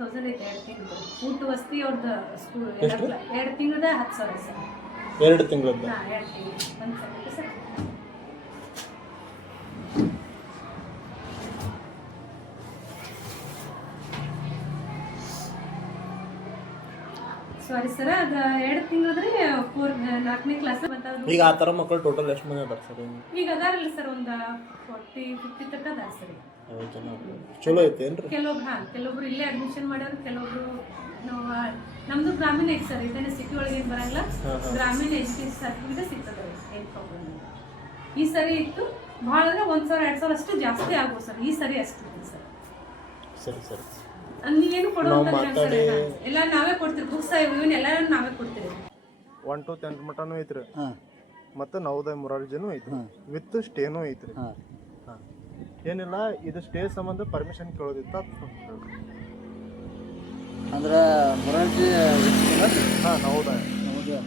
1000 ಐತೆ 2 ತಿಂಗಳು ಊಟ ವಸತಿ ಅವ್ರದ್ದು ಸ್ಕೂಲ್ 2 ತಿಂಗಳದ 10,000 ಸರ್. 2 ತಿಂಗಳದ್ದು? ಹಾಂ 2 ತಿಂಗಳು ಒಂದು ಸೆಕೆಂಡ್ ಸರ್. ಸಾರಿ ಸರ್, ಅದು 2 ತಿಂಗಳದ್ರಿ 4ನೇ ಕ್ಲಾಸ್. ಈಗ ಆ ಥರ ಮಕ್ಕಳು ಟೋಟಲ್ ಎಷ್ಟು ಮಂದಿ ಅದಾರ ಸರ್? ಈಗ ಅದಾರಲ್ಲ ಸರ್, ಒಂದು 40-50 ತನಕ ಅದಾರ ಸರ್. ಚಲೋ ಐತೇನ್ರಿ? ಕೆಲವೊಬ್ರು ಇಲ್ಲೇ ಅಡ್ಮಿಷನ್ ಮಾಡ್ಯಾರ, ಕೆಲವೊಬ್ರು ನಮ್ದು ಗ್ರಾಮೀಣ ಐತೆ ಸರ್. ಇದನ್ನ ಸಿಟಿ ಒಳಗೆ ಏನು ಬರಂಗಿಲ್ಲ, ಗ್ರಾಮೀಣ ಎಜುಕೇಶನ್ ಸರ್ಟಿಫಿಕೇಟ್ ಸಿಗ್ತದೆ. ಏನು ಪ್ರಾಬ್ಲಮ್ ಇಲ್ಲ. ಈ ಸರಿ ಇತ್ತು ಭಾಳ ಅಂದ್ರೆ 1,000-2,000 ಅಷ್ಟು ಜಾಸ್ತಿ ಆಗ್ಬೋದು ಸರ್. ಈ ಸರಿ ಅಷ್ಟು ಸರ್. ಸರಿ ಸರಿ. ನೀವೇನು ಕೊಡುವಂತ ಎಲ್ಲ ನಾವೇ ಕೊಡ್ತೀವಿ. ಬುಕ್ಸ್ ಇವನ್ ಎಲ್ಲ ನಾವೇ ಕೊಡ್ತೀವಿ. 1 to 10 ಮಟನೂ ಐತ್ರಿ. ಮತ್ತು ನವೋದಯ ಮೊರಾರ್ಜಿನೂ ಐತ್ರಿ, ವಿತ್ ಸ್ಟೇನೂ ಐತ್ರಿ. ಏನಿಲ್ಲ, ಇದು ಸ್ಟೇ ಸಂಬಂಧ ಪರ್ಮಿಷನ್ ಕೇಳೋದಿತ್ತ ಅಂದ್ರೆ ಮೊರಾರ್ಜಿ. ಹಾಂ, ನವೋದಯ. ನವೋದಯ